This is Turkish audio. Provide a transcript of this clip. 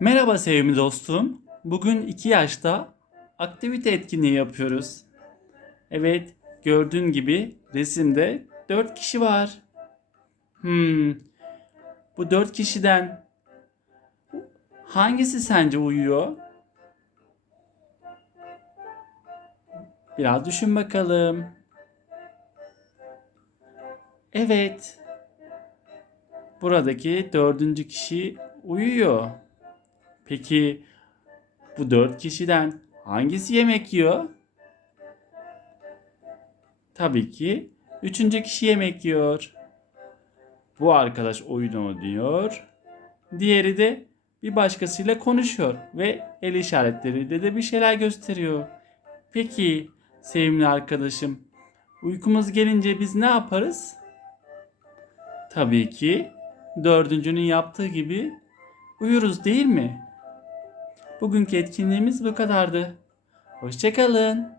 Merhaba sevimli dostum. Bugün 2 yaşta aktivite etkinliği yapıyoruz. Evet, gördüğün gibi resimde 4 kişi var. Hmm. Bu 4 kişiden hangisi sence uyuyor? Biraz düşün bakalım. Evet. Buradaki dördüncü kişi uyuyor. Peki bu dört kişiden hangisi yemek yiyor? Tabii ki üçüncü kişi yemek yiyor. Bu arkadaş oyun oynuyor. Diğeri de bir başkasıyla konuşuyor ve el işaretleriyle de bir şeyler gösteriyor. Peki sevimli arkadaşım, uykumuz gelince biz ne yaparız? Tabii ki dördüncünün yaptığı gibi uyuruz değil mi? Bugünkü etkinliğimiz bu kadardı. Hoşçakalın.